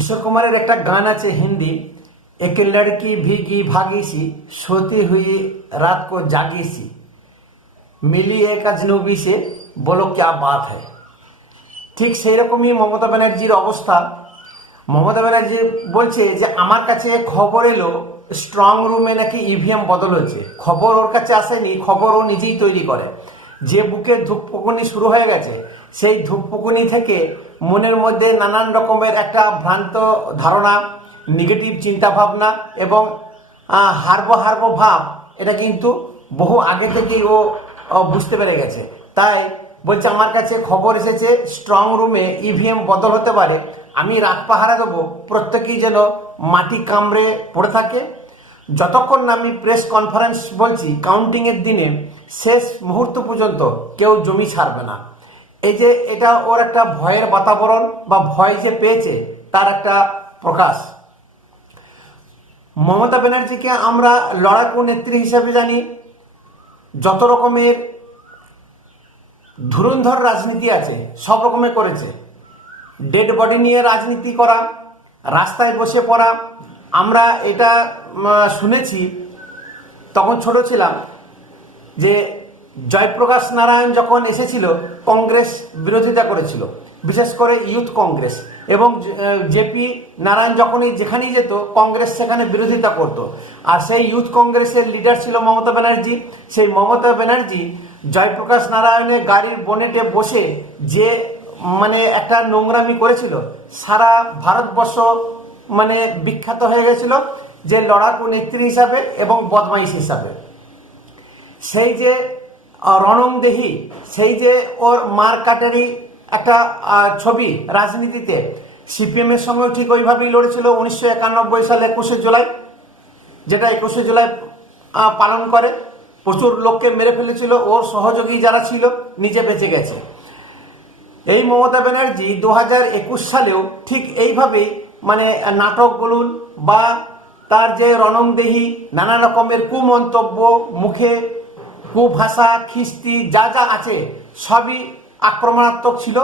কিশোর কুমারের একটা গান আছে হিন্দি, এক লড়কি ভিগি ভাগিসি সোতে হুই রাত কো জাগিসি মিলি এক আজনবী সে বলো ক্যা বাত হ্যায়। ঠিক সেই রকমই মমতা ব্যানার্জির অবস্থা। মমতা ব্যানার্জি বলছে যে আমার কাছে খবর এলো স্ট্রং রুমে নাকি ইভিএম বদল হয়েছে। খবর ওর কাছে আসেনি, খবর ও নিজেই তৈরি করে। যে বুকে ধূপপুকুনি শুরু হয়ে গেছে, সেই ধূপপুকুনি থেকে মনের মধ্যে নানান রকমের একটা ভ্রান্ত ধারণা, নেগেটিভ চিন্তাভাবনা এবং হারবো হারবো ভাব, এটা কিন্তু বহু আগে থেকেই ও বুঝতে পেরে গেছে। তাই বলছে আমার কাছে খবর এসেছে স্ট্রং রুমে ইভিএম বদল হতে পারে, আমি রাত পাহারা দেবো, প্রত্যেকেই যেন মাটি কামড়ে পড়ে থাকে। যতক্ষণ না আমি প্রেস কনফারেন্স বলছি, কাউন্টিংয়ের দিনে শেষ মুহূর্ত পর্যন্ত কেউ জমি ছাড়বে না। এই যে এটা ওর একটা ভয়ের বাতাবরণ বা ভয় যে পেয়েছে তার একটা প্রকাশ। মমতা ব্যানার্জিকে আমরা লড়াকু নেত্রী হিসেবে জানি। যত রকমের ধুরন্ধর রাজনীতি আছে সব রকমের করেছে। ডেড বডি নিয়ে রাজনীতি করা, রাস্তায় বসে পড়া। আমরা এটা শুনেছি, তখন ছোট ছিলাম, যে জয়প্রকাশ নারায়ণ যখন এসেছিল কংগ্রেস বিরোধিতা করেছিল, বিশেষ করে ইউথ কংগ্রেস, এবং জেপি নারায়ণ যখনই যেখানেই যেত কংগ্রেস সেখানে বিরোধিতা করত। আর সেই ইউথ কংগ্রেসের লিডার ছিল মমতা ব্যানার্জি। সেই মমতা ব্যানার্জি জয়প্রকাশ নারায়ণের গাড়ির বনেটে বসে যে একটা নোংরামি করেছিল, সারা ভারতবর্ষ বিখ্যাত হয়ে গেছিল যে লড়াকু নেত্রী হিসাবে এবং বদমাইশ হিসাবে। সেই যে রণংদেহী, সেই যে ওর মার কাটারি একটা ছবি রাজনীতিতে, সিপিএম এর সঙ্গেও ঠিক ওইভাবেই লড়েছিল 1991 সালে 21শে জুলাই, যেটা 21শে জুলাই পালন করে। প্রচুর লোককে মেরে ফেলেছিল, ওর সহযোগী যারা ছিল নিজে বেঁচে গেছে। এই মমতা ব্যানার্জি 2021 সালেও ঠিক এইভাবেই নাটক বলুন বা তার যে রণংদেহী নানা রকমের কুমন্তব্য, মুখে কুভাষা, খিস্তি যা যা আছে সবই আক্রমণাত্মক ছিল।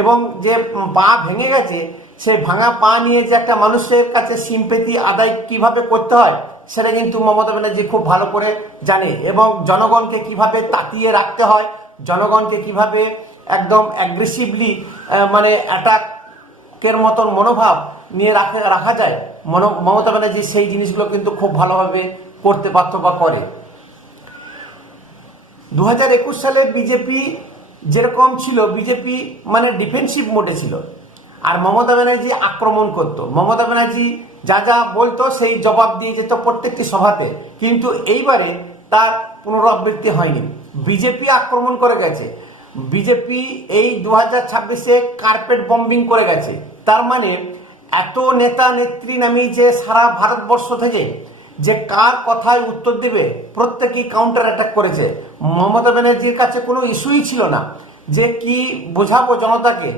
এবং যে পা ভেঙে গেছে, সেই ভাঙা পা নিয়ে যে একটা মানুষের কাছে সিম্পেথি আদায় কিভাবে করতে হয় সেটা কিন্তু মমতা ব্যানার্জি খুব ভালো করে জানে। এবং জনগণকে কিভাবে তাতিয়ে রাখতে হয়, জনগণকে কিভাবে একদম অ্যাগ্রেসিভলি অ্যাটাকের মতন মনোভাব নিয়ে রাখা যায়, মমতা ব্যানার্জি সেই জিনিসগুলো কিন্তু খুব ভালোভাবে করতে পারত বা করে। 2021 সালে বিজেপি যেরকম ছিল, বিজেপি ডিফেন্সিভ মোডে ছিল, আর মমতা ব্যানার্জি আক্রমণ করত। মমতা ব্যানার্জি যা যা বলতো সেই জবাব দিয়ে যেত প্রত্যেকটি সভাতে, কিন্তু এইবারে তার পুনরাবৃত্তি হয়নি। বিজেপি আক্রমণ করে গেছে। বিজেপি এই 2026-এ কার্পেট বম্বিং করে গেছে। তার এত নেতা নেত্রী নামিয়েছে সারা ভারতবর্ষ থেকে, যে কার কথায় উত্তর দেবে প্রত্যেকেই কাউন্টার অ্যাটাক করেছে। মমতা ব্যানার্জির কাছে কোনো ইস্যুই ছিল না যে কি বোঝাবো জনতাকে।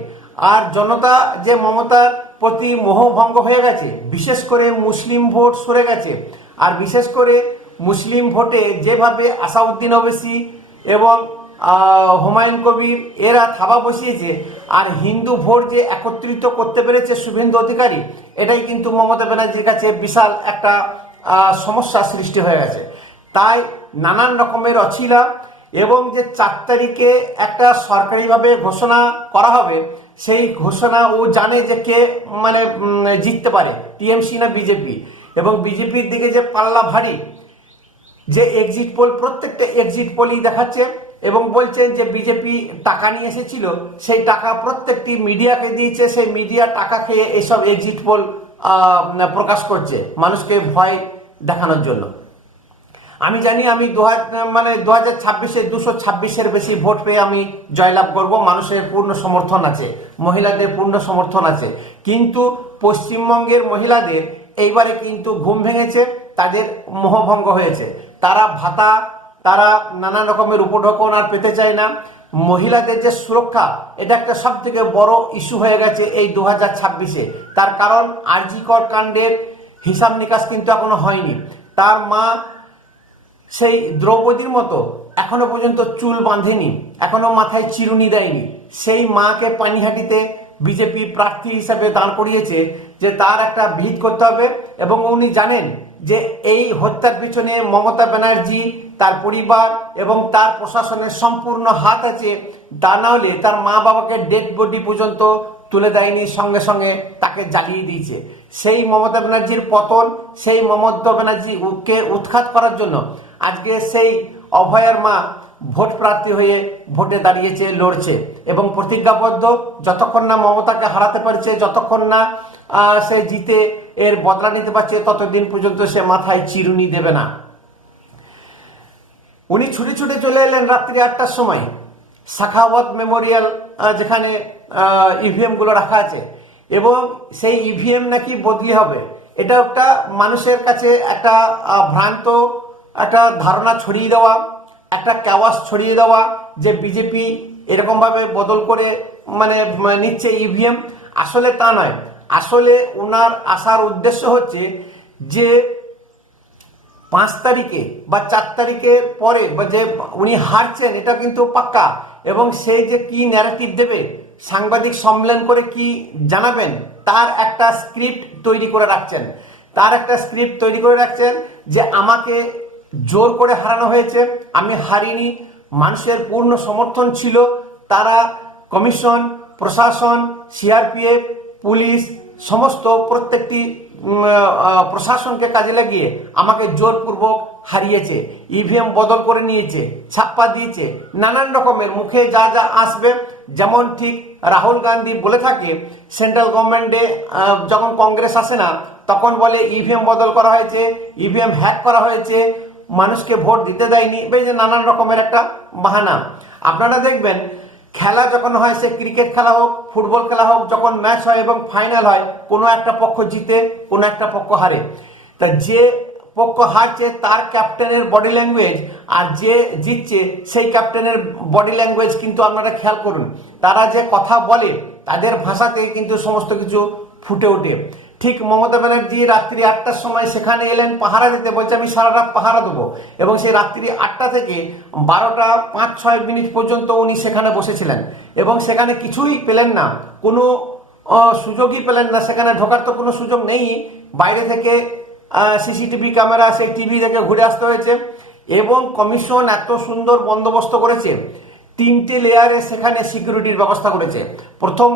আর জনতা যে মমতার প্রতি মোহভঙ্গ হয়ে গেছে, বিশেষ করে মুসলিম ভোট সরে গেছে। আর বিশেষ করে মুসলিম ভোটে যেভাবে আসাউদ্দিন ওবেসি এবং হুমায়ুন কবির এরা থাবা বসিয়েছে, আর হিন্দু ভোট যে একত্রিত করতে পেরেছে শুভেন্দু অধিকারী, এটাই কিন্তু মমতা ব্যানার্জির কাছে বিশাল একটা সমস্যা সৃষ্টি হয়ে গেছে। তাই নানান রকমের অছিলা, এবং যে 4 তারিখে একটা সরকারিভাবে ঘোষণা করা হবে, সেই ঘোষণা ও জানে যে কে জিততে পারে, টিএমসি না বিজেপি। এবং বিজেপির দিকে যে পাল্লা ভারী, যে এক্সিট পোল, প্রত্যেকটা এক্সিট পোলই দেখাচ্ছে এবং বলছেন যে বিজেপি টাকা নিয়ে এসেছিল, সেই টাকা প্রত্যেকটি মিডিয়াকে দিয়েছে, সেই মিডিয়া টাকা খেয়ে এইসব এক্সিট পোল প্রকাশ করছে মানুষকে ভয় দেখানোর জন্য। আমি জানি আমি 2026-এ 226-এর বেশি ভোট পেয়ে আমি জয়লাভ করব। মানুষের পূর্ণ সমর্থন আছে, মহিলাদের পূর্ণ সমর্থন আছে। কিন্তু পশ্চিমবঙ্গের মহিলাদের এইবারে কিন্তু ঘুম ভেঙেছে, তাদের মোহভঙ্গ হয়েছে। তারা ভাতা, তারা নানান রকমের উপঢৌকন আর পেতে চায় না। মহিলাদের যে সুরক্ষা, এটা একটা সব থেকে বড় ইস্যু হয়ে গেছে এই 2026-এ। তার কারণ আরজি কর কাণ্ডের হিসাব নিকাশ কিন্তু এখনো হয়নি। তার মা সেই দ্রৌপদীর মতো এখনো পর্যন্ত চুল বাঁধেনি, এখনো মাথায় চিরুনি দেয়নি। সেই মাকে পানিহাটিতে বিজেপি প্রার্থী হিসেবে দাঁড় করিয়েছে যে তার একটা ভিত করতে হবে, এবং উনি জানেন যে এই হত্যার পিছনে মমতা ব্যানার্জি, তার পরিবার এবং তার প্রশাসনের সম্পূর্ণ হাত আছে। তা না হলে তার মা বাবাকে ডেড বডি পর্যন্ত তুলে দেয়নি, সঙ্গে সঙ্গে তাকে জ্বালিয়ে দিয়েছে। সেই মমতা ব্যানার্জির পতন, সেই মমতা ব্যানার্জিকে উৎখাত করার জন্য আজকে সেই অভয়ার মা ভোট প্রার্থী হয়ে ভোটে দাঁড়িয়েছে, লড়ছে এবং প্রতিজ্ঞাবদ্ধ যতক্ষণ না মমতাকে হারাতে পারছে, যতক্ষণ না সে জিতে এর বদলা নিতে পারছে, ততদিন পর্যন্ত সে মাথায় চিরুনি দেবে না। উনি ছুটে ছুটে চলে এলেন রাত্রি 8টার সময় সাখাওয়াত মেমোরিয়াল, যেখানে ইভিএম গুলো রাখা আছে, এবং সেই ইভিএম নাকি বদলি হবে। এটা একটা মানুষের কাছে একটা ভ্রান্ত একটা ধারণা ছড়িয়ে দেওয়া, একটা ক্যাওয়াস ছড়িয়ে দেওয়া যে বিজেপি এরকম ভাবে বদল করে মানে নিচ্ছে ইভিএম। আসলে তা নয়। আসলে ওনার আসার উদ্দেশ্য হচ্ছে যে 5 তারিখে বা 4 তারিখের পরে যে উনি হারছেন এটা কিন্তু পাক্কা, এবং সেই যে কি ন্যারেটিভ দেবে, সাংবাদিক সম্মেলন করে কি জানাবেন, তার একটা স্ক্রিপ্ট তৈরি করে রাখছেন। যে আমাকে জোর করে হারানো হয়েছে, আমি হারিনি, মানুষের পূর্ণ সমর্থন ছিল। তারা কমিশন, প্রশাসন, সিআরপিএফ, পুলিশ, সমস্ত প্রত্যেকটি প্রশাসনকে কাজে লাগিয়ে আমাকে জোরপূর্বক হারিয়েছে, ইভিএম বদল করে নিয়েছে, ছাপ্পা দিয়েছে, নানান রকমের মুখে যা যা আসবে। যেমন ঠিক রাহুল গান্ধী বলে থাকে সেন্ট্রাল গভর্নমেন্টে যখন কংগ্রেস আসে না তখন বলে ইভিএম বদল করা হয়েছে, ইভিএম হ্যাক করা হয়েছে, মানুষকে ভোট দিতে দেয়নি, এই যে নানান রকমের একটা বাহানা। আপনারা দেখবেন খেলা যখন হয়, সে ক্রিকেট খেলা হোক, ফুটবল খেলা হোক, যখন ম্যাচ হয় এবং ফাইনাল হয়, কোনো একটা পক্ষ জিতে, কোনো একটা পক্ষ হারে। তা যে পক্ষ হারছে তার ক্যাপ্টেনের বডি ল্যাঙ্গুয়েজ আর যে জিতছে সেই ক্যাপ্টেনের বডি ল্যাঙ্গুয়েজ কিন্তু আপনারা খেয়াল করুন। তারা যে কথা বলে তাদের ভাষাতে কিন্তু সমস্ত কিছু ফুটে ওঠে। ঠিক মমতা ব্যানার্জি রাত্রি 8টার সময় সেখানে এলেন পাহারা দিতে, বলছে আমি সারা রাত পাহারা দেবো, এবং সেই রাত্রি 8টা থেকে 12টা 5-6 পর্যন্ত উনি সেখানে বসেছিলেন এবং সেখানে কিছুই পেলেন না, কোনো সুযোগই পেলেন না। সেখানে ঢোকার তো কোনো সুযোগ নেই, বাইরে থেকে সিসিটিভি ক্যামেরা, সেই টিভি থেকে ঘুরে আসতে হয়েছে। এবং কমিশন এত সুন্দর বন্দোবস্ত করেছে, 3টে লেয়ারে সেখানে সিকিউরিটির ব্যবস্থা করেছে। প্রথম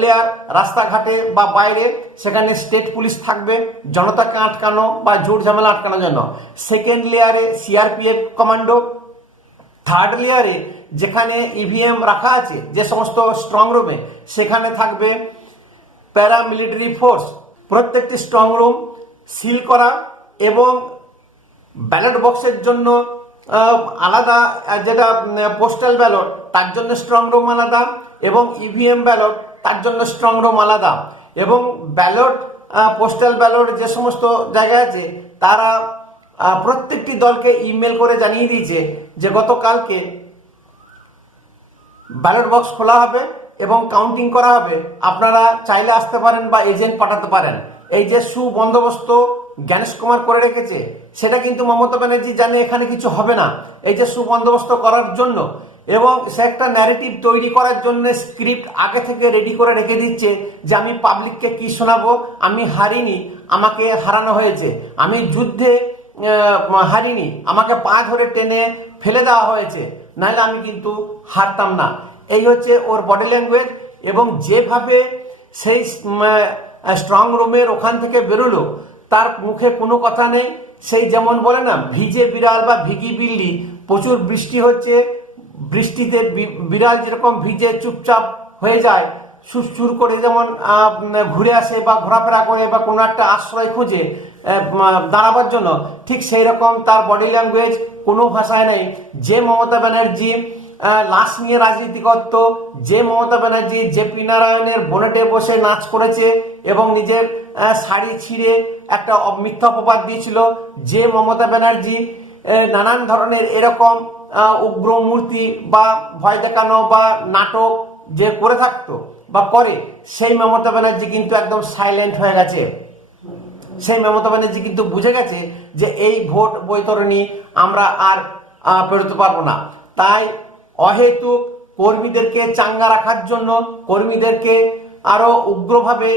লেয়ার রাস্তাঘাটে বা বাইরে, সেখানে স্টেট পুলিশ থাকবে জনতাকে আটকানো বা জোর ঝামেলা আটকানোর জন্য। সেকেন্ড লেয়ারে সিআরপিএফ কমান্ডো। থার্ড লেয়ারে যেখানে ইভিএম রাখা আছে যে সমস্ত স্ট্রং রুমে, সেখানে থাকবে প্যারামিলিটারি ফোর্স। প্রত্যেকটি স্ট্রং রুম সিল করা, এবং ব্যালট বক্সের জন্য আলাদা, যেটা পোস্টাল ব্যালট তার জন্য স্ট্রং রুম আলাদা, এবং ইভিএম ব্যালট তার জন্য স্ট্রং রুম আলাদা। এবং ব্যালট, পোস্টাল ব্যালট যে সমস্ত জায়গায় আছে, তারা প্রত্যেকটি দলকে ইমেল করে জানিয়ে দিয়েছে যে গতকালকে ব্যালট বক্স খোলা হবে এবং কাউন্টিং করা হবে, আপনারা চাইলে আসতে পারেন বা এজেন্ট পাঠাতে পারেন। এই যে সুবন্দোবস্ত জ্ঞানেশ কুমার করে রেখেছে, সেটা কিন্তু মমতা ব্যানার্জি জানে এখানে কিছু হবে না, এই যে সুবন্দোবস্ত করার জন্য। এবং সে একটা ন্যারেটিভ তৈরি করার জন্য স্ক্রিপ্ট আগে থেকে রেডি করে রেখে দিচ্ছে যে আমি পাবলিককে কি শোনাবো, আমি হারিনি, আমাকে হারানো হয়েছে, আমি যুদ্ধে হারিনি, আমাকে পা ধরে টেনে ফেলে দেওয়া হয়েছে, নাহলে আমি কিন্তু হারতাম না। এই হচ্ছে ওর বডি ল্যাঙ্গুয়েজ। এবং যেভাবে সেই স্ট্রং রুমের ওখান থেকে বেরোলো, তার মুখে কোনো কথা নেই। সেই যেমন বলে না ভিজে বিড়াল বা ভিগি বিল্লি, প্রচুর বৃষ্টি হচ্ছে, বৃষ্টিতে বিড়াল যেরকম ভিজে চুপচাপ হয়ে যায়, সুরসুর করে যেমন ঘুরে আসে বা ঘোরাফেরা করে বা কোনো একটা আশ্রয় খুঁজে দাঁড়াবার জন্য, ঠিক সেই রকম তার বডি ল্যাঙ্গুয়েজ, কোনো ভাষায় নেই। যে মমতা ব্যানার্জি লাশ নিয়ে রাজনীতি করত, যে মমতা ব্যানার্জি জেপি নারায়ণের বোনেটে বসে নাচ করেছে এবং নিজের শাড়ি ছিঁড়ে একটা মিথ্যা অপবাদ দিয়েছিল, যে মমতা ব্যানার্জি নানান ধরনের এরকম উগ্র মূর্তি বা ভয় দেখানো বা নাটক যে করে থাকতো বা করে, সেই মমতা ব্যানার্জি কিন্তু একদম সাইলেন্ট হয়ে গেছে। সেই মমতা ব্যানার্জি কিন্তু বুঝে গেছে যে এই ভোট বৈতরণী আমরা আর পেরোতে পারবো না। তাই অহেতুক কর্মীদেরকে চাঙ্গা রাখার জন্য, কর্মীদেরকে আরো উগ্রভাবে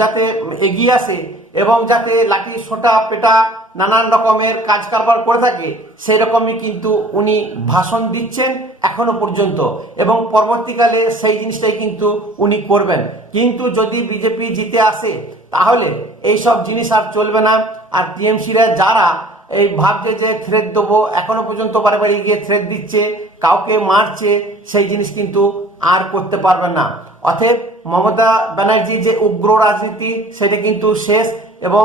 যাতে এগিয়ে আসে এবং যাতে লাঠি সোটা পেটা নানান রকমের কাজ কারবার করে থাকে, সেই রকমই কিন্তু উনি ভাষণ দিচ্ছেন এখনো পর্যন্ত, এবং পরবর্তীকালে সেই জিনিসটাই কিন্তু উনি করবেন। কিন্তু যদি বিজেপি জিতে আসে তাহলে এই সব জিনিস আর চলবে না। আর টিএমসিরা যারা এই ভাবছে যে থ্রেট দেবো, এখনো পর্যন্ত বারে বারে গিয়ে থ্রেট দিচ্ছে, কাউকে মারছে, সেই জিনিস কিন্তু আর করতে পারবেন না। অতএব মমতা ব্যানার্জি যে উগ্র রাজনীতি সেটা কিন্তু শেষ, এবং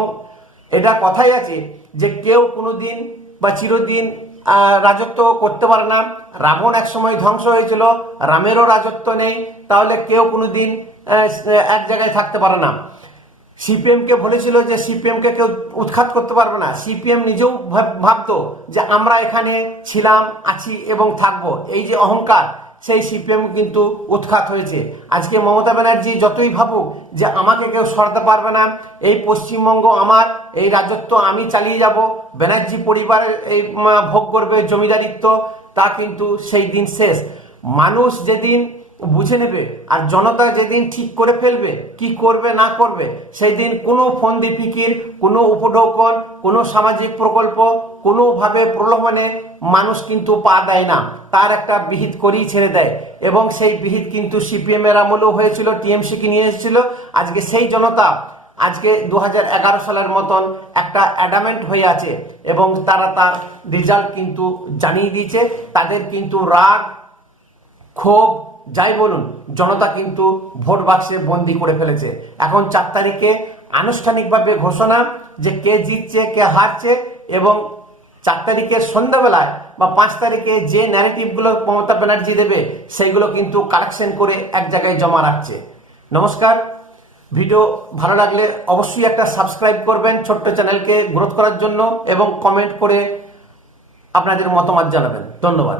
এটা কথাই আছে যে কেউ কোনোদিন বা চিরদিন রাজত্ব করতে পারে না। রাবণ এক সময় ধ্বংস হয়েছিল, রামেরও রাজত্ব নেই, তাহলে কেউ কোনোদিন এক জায়গায় থাকতে পারে না। সিপিএম কে বলেছিল যে সিপিএম কে কেউ উৎখাত করতে পারবে না। সিপিএম নিজেও ভাবতো যে আমরা এখানে ছিলাম, আছি এবং থাকবো, এই যে অহংকার, সেই সিপিএম কিন্তু উৎখাত হয়েছে। আজকে মমতা ব্যানার্জি যতই ভাবুক যে আমাকে কেউ সরাতে পারবে না, এই পশ্চিমবঙ্গ আমার, এই রাজত্ব আমি চালিয়ে যাব, ব্যানার্জি পরিবারের এই ভোগ করবে জমিদারিত্ব, তা কিন্তু সেই দিন শেষ। মানুষ যেদিন বুঝে নেবে আর জনতা যেদিন ঠিক করে ফেলবে কি করবে না করবে, সেই দিন কোনো ফন্দি ফিকির, কোনো উপঢৌকন, কোনো সামাজিক প্রকল্প, কোনোভাবে প্রলোভনে মানুষ কিন্তু পা দেয় না, তার একটা বিহিত করেই ছেড়ে দেয়। এবং সেই বিহিত কিন্তু সিপিএম এর আমলেও হয়েছিল, টিএমসি কে নিয়ে এসেছিল। আজকে সেই জনতা আজকে 2011 সালের মতন একটা অ্যাডামেন্ট হয়ে আছে, এবং তারা তার রেজাল্ট কিন্তু জানিয়ে দিয়েছে। তাদের কিন্তু রাগ, ক্ষোভ যাই বলুন, জনতা কিন্তু ভোট বাক্সে বন্দি করে ফেলেছে। এখন 4 তারিখে আনুষ্ঠানিকভাবে ঘোষণা যে কে জিতছে কে হারছে, এবং 4 তারিখের সন্ধ্যাবেলায় বা 5 তারিখে যে ন্যারেটিভগুলো মমতা ব্যানার্জি দেবে সেইগুলো কিন্তু কালেকশন করে এক জায়গায় জমা রাখছে। নমস্কার, ভিডিও ভালো লাগলে অবশ্যই একটা সাবস্ক্রাইব করবেন ছোট্ট চ্যানেলকে গ্রোথ করার জন্য, এবং কমেন্ট করে আপনাদের মতামত জানাবেন। ধন্যবাদ।